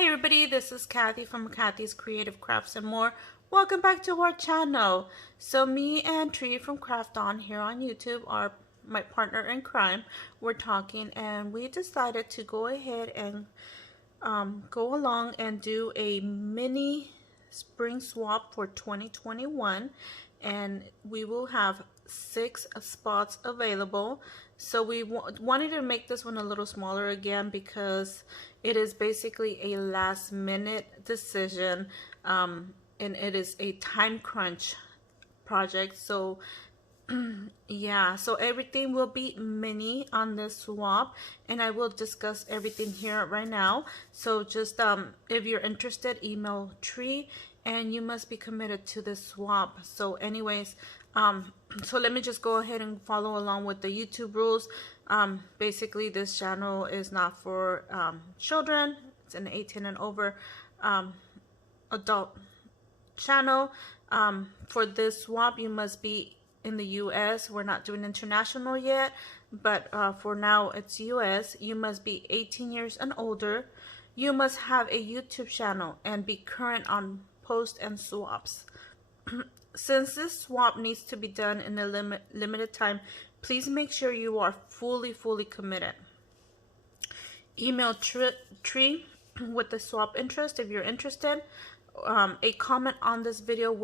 Hi everybody, this is Kathy from Kathy's Creative Crafts and More. Welcome back to our channel. So me and Tree from Crafton here on YouTube are my partner in crime. We're talking and we decided to go ahead and go along and do a mini spring swap for 2021, and we will have 6 spots available. So we wanted to make this one a little smaller again because it is basically a last minute decision, and it is a time crunch project. So yeah, so everything will be mini on this swap, and I will discuss everything here right now. So just if you're interested, email Tree and you must be committed to this swap. So anyways, so let me just go ahead and follow along with the YouTube rules. Basically this channel is not for children. It's an 18 and over adult channel. For this swap you must be in the US. We're not doing international yet, but for now it's US. You must be 18 years and older. You must have a YouTube channel and be current on posts and swaps. Since this swap needs to be done in a limited time, please make sure you are fully committed. Email Tree with the swap interest if you're interested. A comment on this video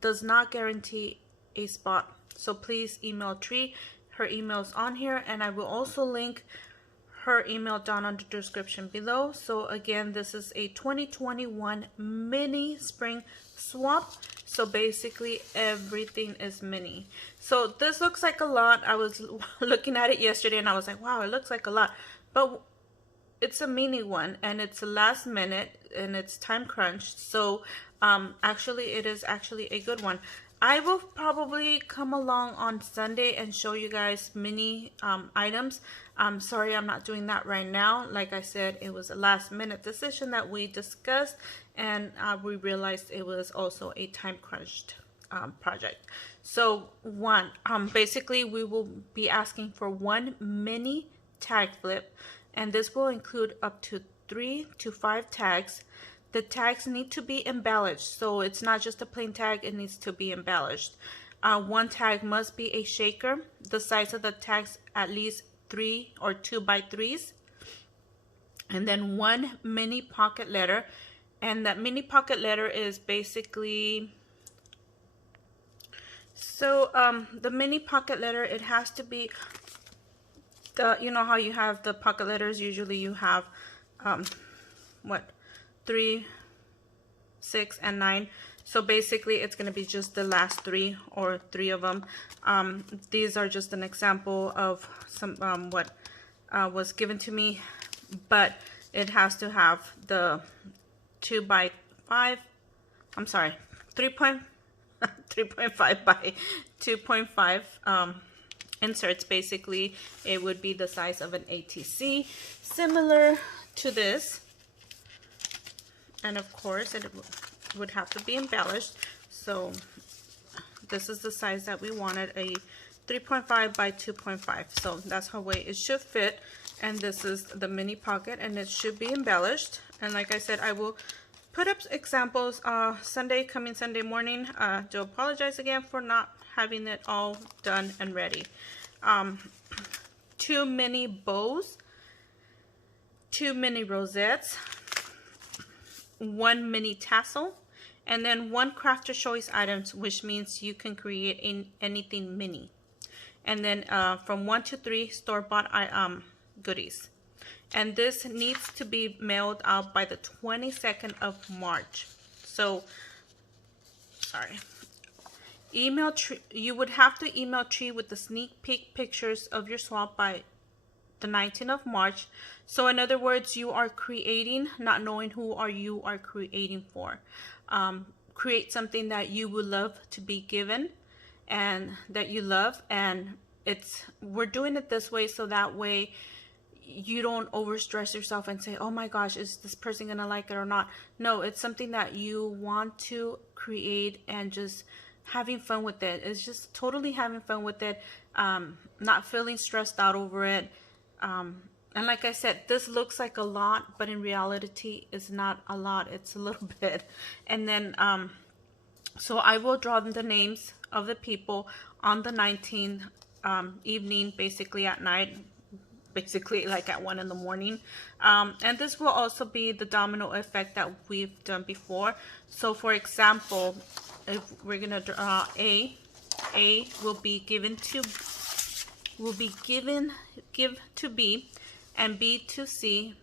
does not guarantee a spot, so please email Tree. Her email is on here, and I will also link her email down on the description below. So again, this is a 2021 mini spring swap, so basically everything is mini. So this looks like a lot. I was looking at it yesterday and I was like, wow, it looks like a lot, but it's a mini one and it's a last minute and it's time crunched. So actually it is actually a good one. I will probably come along on Sunday and show you guys mini items. I'm sorry I'm not doing that right now. Like I said, it was a last minute decision that we discussed, and we realized it was also a time crunched project. So basically we will be asking for 1 mini tag flip, and this will include up to 3 to 5 tags. The tags need to be embellished, so it's not just a plain tag, it needs to be embellished. 1 tag must be a shaker. The size of the tags at least 3 or 2 by 3s. And then 1 mini pocket letter, and that mini pocket letter is basically, so the mini pocket letter, it has to be you know how you have the pocket letters, usually you have 3, 6, and 9. So basically it's going to be just the last 3 or 3 of them. These are just an example of some what was given to me, but it has to have the 2 by 5, I'm sorry, 3.5 by 2.5 inserts. Basically it would be the size of an ATC, similar to this. And of course it would have to be embellished. So this is the size that we wanted, a 3.5 by 2.5. So that's how way it should fit. And this is the mini pocket, and it should be embellished. And like I said, I will put up examples coming Sunday morning. Do apologize again for not having it all done and ready. 2 mini bows, 2 mini rosettes, 1 mini tassel, and then 1 crafter choice items, which means you can create anything mini. And then from 1 to 3 store-bought goodies. And this needs to be mailed out by the 22nd of March. So sorry, email Tree. You would have to email Tree with the sneak peek pictures of your swap by the 19th of March. So in other words, you are creating, not knowing who you are creating for. Create something that you would love to be given and that you love, and we're doing it this way so that way you don't overstress yourself and say, oh my gosh, is this person gonna like it or not? No, it's something that you want to create and just having fun with it. It's just totally having fun with it, not feeling stressed out over it. And like I said, this looks like a lot, but in reality, it's not a lot. It's a little bit. And then, so I will draw the names of the people on the 19th evening, basically at night, basically like at 1 in the morning. And this will also be the domino effect that we've done before. So for example, if we're gonna draw A will be given to give to B, and B to C,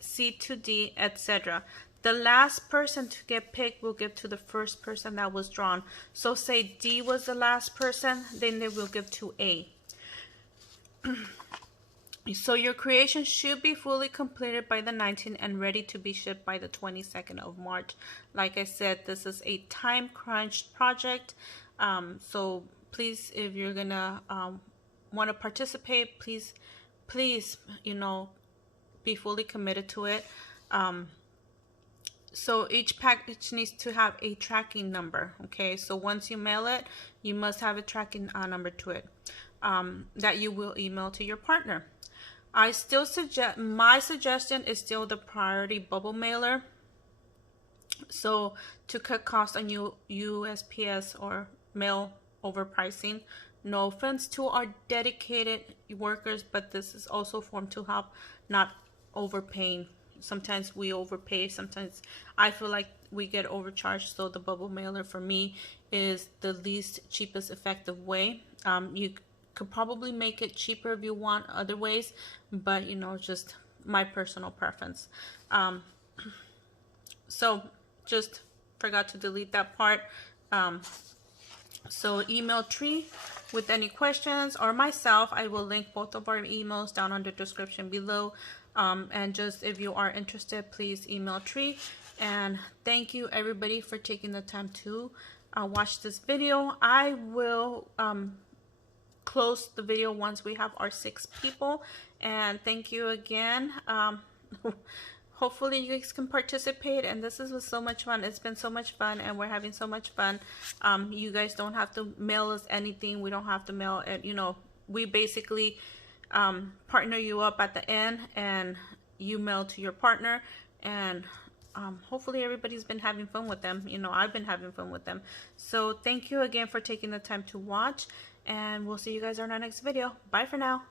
C to D, etc. The last person to get picked will give to the first person that was drawn. So say D was the last person, then they will give to A. So your creation should be fully completed by the 19th and ready to be shipped by the 22nd of March. Like I said, this is a time crunch project. So please, if you're gonna want to participate, please, you know, be fully committed to it. So each package needs to have a tracking number. Okay, so once you mail it, you must have a tracking number to it that you will email to your partner. I still suggest, my suggestion is still the priority bubble mailer. So to cut costs on USPS or mail overpricing. No offense to our dedicated workers, but this is also formed to help not overpaying. Sometimes we overpay, sometimes I feel like we get overcharged. So the bubble mailer for me is the least cheapest effective way. You could probably make it cheaper if you want other ways, but you know, just my personal preference. So just forgot to delete that part. So email Tree with any questions, or myself. I will link both of our emails down on the description below. And just if you are interested, please email Tree. And thank you everybody for taking the time to watch this video. I will close the video once we have our 6 people. And thank you again. Hopefully you guys can participate, and this was so much fun. It's been so much fun, and we're having so much fun. You guys don't have to mail us anything. We don't have to mail it. You know, we basically partner you up at the end, and you mail to your partner, and hopefully everybody's been having fun with them. You know, I've been having fun with them. So thank you again for taking the time to watch, and we'll see you guys on our next video. Bye for now.